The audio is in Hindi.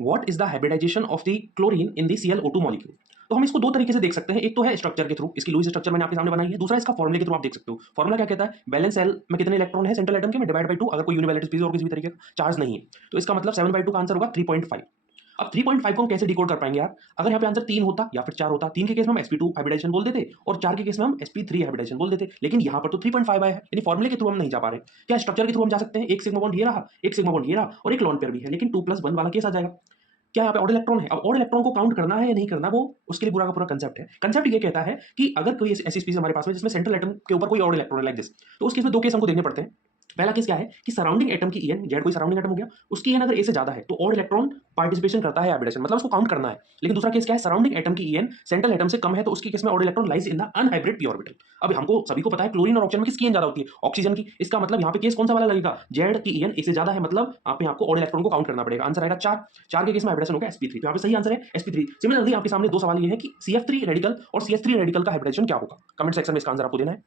What is the hybridisation of the chlorine in the ClO2 molecule. तो हम इसको दो तरीके से देख सकते हैं, एक तो है स्ट्रक्चर के थ्रू, इसकी लुईस स्ट्रक्चर मैंने आपके सामने बनाई है, दूसरा इसका फॉर्मूले के थ्रू आप देख सकते हो। फॉर्मूला क्या कहता है, बैलेंस सेल में कितने इलेक्ट्रॉन है सेंट्रल एटम के में डिवाइड बाय 2, अगर कोई यूनिवैलेंट स्पीसीज और किसी भी तरीके का चार्ज नहीं है तो इसका मतलब 7/2 का आंसर होगा 3.5। अब 3.5 को हम कैसे डिकोड कर पाएंगे यार, अगर यहाँ पे आंसर 3 होता या फिर 4 होता, 3 के केस में हम sp2 हाइब्रिडाइजेशन बोल देते और 4 के केस में हम sp3 हाइब्रिडाइजेशन बोल देते, लेकिन यहाँ पर तो 3.5 आया है, यानी फॉर्मूले के थ्रू हम नहीं जा पा रहे। क्या स्ट्रक्चर के थ्रू हम जा सकते हैं, एक सिग्मा बॉन्ड ये रहा, एक सिग्मा बॉन्ड ये रहा और एक लोन पेयर भी है, लेकिन 2+1 वाला केस आ जाएगा। क्या यहाँ पे ऑड इलेक्ट्रॉन है, अब ऑड इलेक्ट्रॉन को काउंट करना है या नहीं करना, वो उसके लिए पूरा का पूरा कंसेप्ट है। कंसेप्ट ये कहता है कि अगर कोई ऐसी स्पीसीज हमारे पास में जिसमें सेंट्रल एटम के ऊपर कोई ऑड इलेक्ट्रॉन है लाइक दिस, तो उस केस में दो केस हमको देखने पड़ते हैं। पहला केस क्या है कि सराउंडिंग एटम की En, जेड कोई सराउंडिंग एटम हो गया, उसकी En अगर ए से ज्यादा है तो ऑड इलेक्ट्रॉन पार्टिसिपेशन करता है हाइब्रिडेशन, मतलब उसको काउंट करना है। लेकिन दूसरा केस क्या है, सराउंडिंग एटम की En सेंट्रल एटम से कम है तो उसके केस में odd electron lies in the unhybrid P orbital. अब हमको सभी को पता है क्लोरीन और ऑक्सीजन में किसकी En ज्यादा होती है, ऑक्सीजन की। इसका मतलब यहाँ पे केस कौन सा वाला लगेगा, जेड की En एक से ज्यादा है, मतलब आप आपको ऑड इलेक्ट्रॉन को काउंट करना पड़ेगा। आंसर आएगा 4। 4 के केस में हाइब्रिडेशन होगा sp3, तो यहाँ पे सही आंसर है sp3। सिमिलरली आपके सामने दो सवाल ये है कि CF3 रेडिकल और CH3 रेडिकल का हाइब्रिडेशन क्या होगा। कमेंट सेक्शन में इसका आंसर आपको देना है।